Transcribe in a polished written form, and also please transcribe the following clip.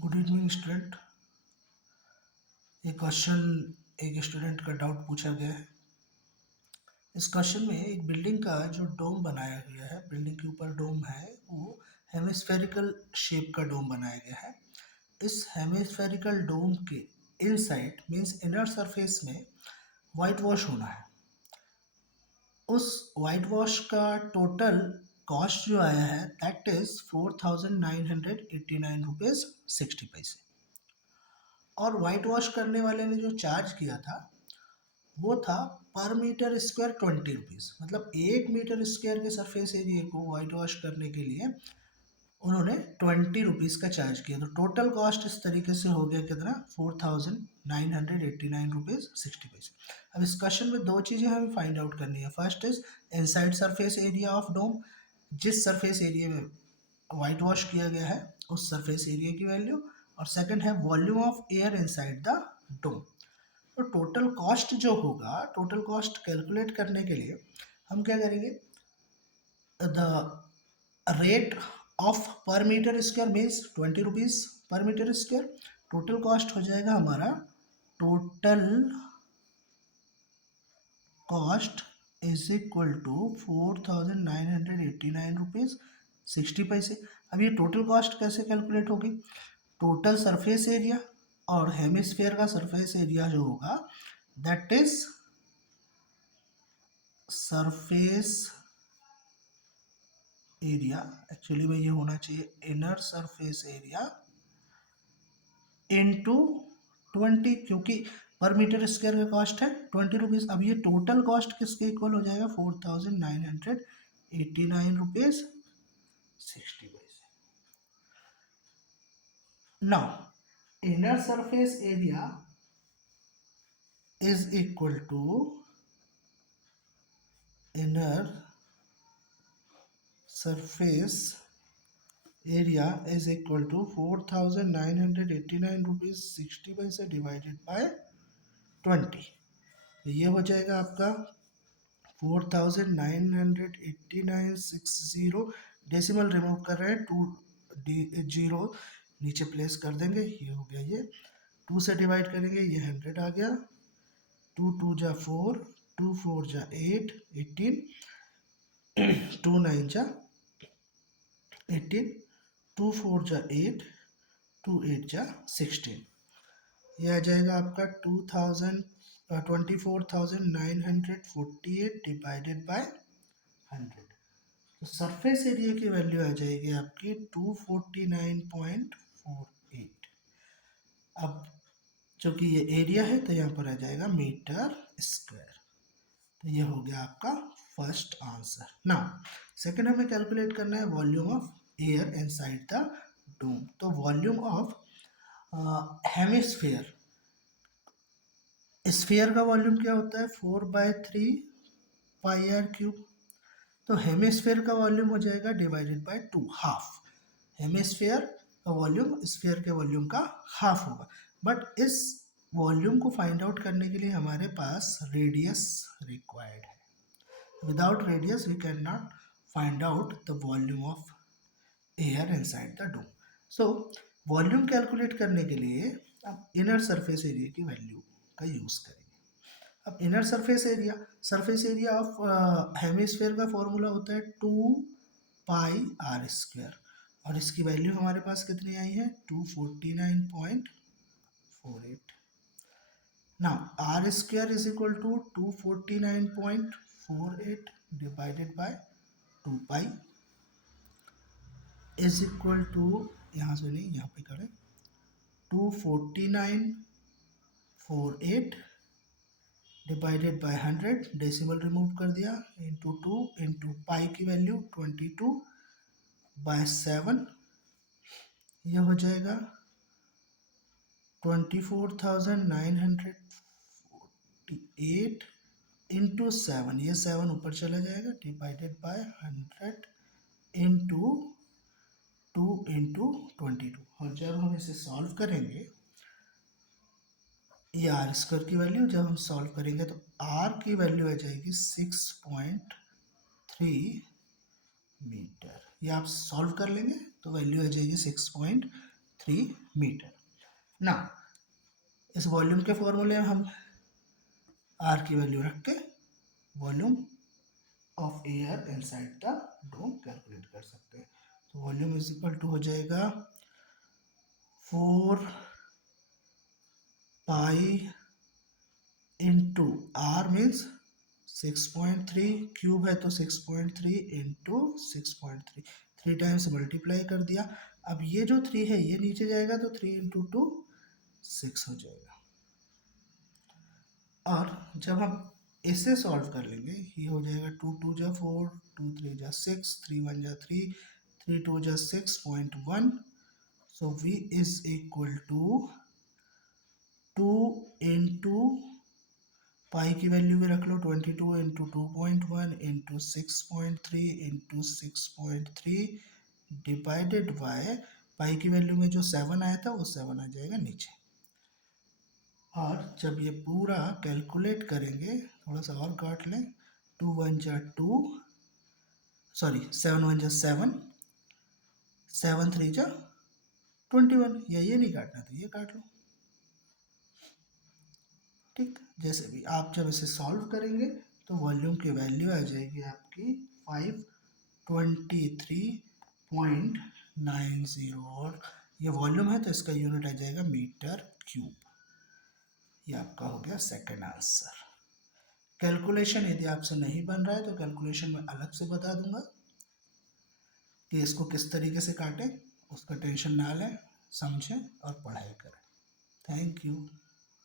Good evening student. ये question एक student का डाउट पूछा गया है। इस क्वेश्चन में एक बिल्डिंग का जो डोम बनाया गया है, बिल्डिंग के ऊपर डोम है, वो हेमिस्फेरिकल शेप का डोम बनाया गया है। इस हेमिस्फेरिकल डोम के इनसाइड मींस इनर सरफेस में वाइट वॉश होना है। उस वाइट वॉश का टोटल कॉस्ट जो आया है दैट इज 4989 रुपीज़ 60 पैसे। और वाइट वॉश करने वाले ने जो चार्ज किया था वो था पर मीटर स्क्वायर 20 रुपीज़। मतलब 1 मीटर स्क्वायर के सरफेस एरिया को वाइट वॉश करने के लिए उन्होंने 20 रुपीज़ का चार्ज किया। तो टोटल कॉस्ट इस तरीके से हो गया कितना, 4989 रुपीज़ 60 पैसे। अब इस क्वेश्चन में दो चीज़ें हमें फाइंड आउट करनी है। First is inside surface area of dome, जिस सरफेस एरिया में वाइट वॉश किया गया है उस सरफेस एरिया की वैल्यू। और सेकंड है volume of air inside the dome. तो टोटल कॉस्ट जो होगा, टोटल कॉस्ट कैलकुलेट करने के लिए हम क्या करेंगे, the rate of per metre square means 20 rupees per metre square. Total cost हो जाएगा हमारा, total cost is equal to 4989 rupees 60 पैसे। अब ये टोटल कॉस्ट कैसे कैलकुलेट होगी, टोटल सरफेस एरिया और हेमिस्फेयर का सरफेस एरिया जो होगा that is surface area, actually में ये होना चाहिए इनर सरफेस एरिया इनटू 20, क्योंकि पर मीटर स्क्वायर का कॉस्ट है 20 रुपीज़। अब ये टोटल कॉस्ट किसके इक्वल हो जाएगा, 4989 रुपीज़ 60 पैसे। Now inner surface area is equal to inner surface area is equal to 4989 rupees 60 पैसे डिवाइडेड बाय 20। तो ये हो जाएगा आपका 4989 डेसिमल रिमूव कर रहे हैं, 2 नीचे प्लेस कर देंगे, ये हो गया। ये 2 से डिवाइड करेंगे, ये 100 आ गया। 2 2 जा 4, 2 4 जा 8, 18, 2 9 जा 18, 2 4 जा 8, 2 8 जा 16। ये आ जाएगा आपका 24,948 डिवाइडेड बाय 100। तो सरफेस एरिया की वैल्यू आ जाएगी आपकी 249.48। अब चूंकि ये एरिया है तो यहाँ पर आ जाएगा मीटर स्क्वायर। तो ये हो गया आपका फर्स्ट आंसर। नाउ सेकंड हमें कैलकुलेट करना है volume of air inside the dome. तो वॉल्यूम ऑफ हेमिस्फेयर, स्फीयर का वॉल्यूम क्या होता है, 4/3 पाई आर क्यूब। तो हेमिस्फेयर का वॉल्यूम हो जाएगा डिवाइडेड बाय 2, हाफ। हेमिस्फेयर का वॉल्यूम स्फीयर के वॉल्यूम का हाफ होगा। बट इस वॉल्यूम को फाइंड आउट करने के लिए हमारे पास रेडियस रिक्वायर्ड है। Without radius we can not find out the volume of air inside the dome. So volume calculate करने के लिए आप इनर सरफेस एरिया की वैल्यू का यूज करेंगे। अब inner surface area of hemisphere का फॉर्मूला होता है 2 पाई r स्क्वायर। और इसकी वैल्यू हमारे पास कितनी आई है, 249.48। Now r square is equal to 249.48 divided by 2 pi is equal to, यहाँ से नहीं यहाँ पे करें, 249.48 डिवाइडेड बाय 100, डेसिमल रिमूव कर दिया, इंटू 2 इंटू पाई की वैल्यू 22/7। ये हो जाएगा 24,948 इंटू 7, ये 7 ऊपर चला जाएगा, डिवाइडेड बाय 100 इंटू 2 इंटू 22। और जब हम इसे सॉल्व करेंगे, ये आर स्क्वायर की वैल्यू जब हम सॉल्व करेंगे तो आर की वैल्यू आ जाएगी 6.3 मीटर। ये आप सॉल्व कर लेंगे तो वैल्यू आ जाएगी 6.3 मीटर। ना इस वॉल्यूम के फॉर्मूले में हम आर की वैल्यू रख के volume of air inside the dome calculate कर सकते हैं। तो वॉल्यूम इज इक्वल टू हो जाएगा 4 pi into r means 6.3, cube है तो 6.3 इंटू 6.3, 3 टाइम्स मल्टीप्लाई कर दिया। अब ये जो 3 है ये नीचे जाएगा तो 3 इंटू 2 6 हो जाएगा। और जब हम इसे सॉल्व कर लेंगे ये हो जाएगा 2 2 जा 4, 2 3 जा 6, 3 1 जा 3, 3 2 जा 6.1। So v is equal to 2 into pi की वैल्यू भी रख लो 22 into 2.1 into 6.3 into 6.3 divided by pi की वैल्यू में जो 7 आया था वो 7 आ जाएगा नीचे। और जब ये पूरा कैलकुलेट करेंगे थोड़ा सा और काट लें, 2 1 जा 2, सॉरी 7 1 जा 7, 7 3 जा 21, या ये नहीं काटना तो ये काट लो। ठीक, जैसे भी आप जब इसे सॉल्व करेंगे तो वॉल्यूम की वैल्यू आ जाएगी आपकी 523.90, और ये वॉल्यूम है तो इसका यूनिट आ जाएगा मीटर क्यूब। ये आपका हो गया सेकंड आंसर। कैलकुलेशन यदि आपसे नहीं बन रहा है तो कैलकुलेशन में अलग से बता दूंगा कि इसको किस तरीके से काटें, उसका टेंशन ना लें, समझें और पढ़ाई करें। Thank you.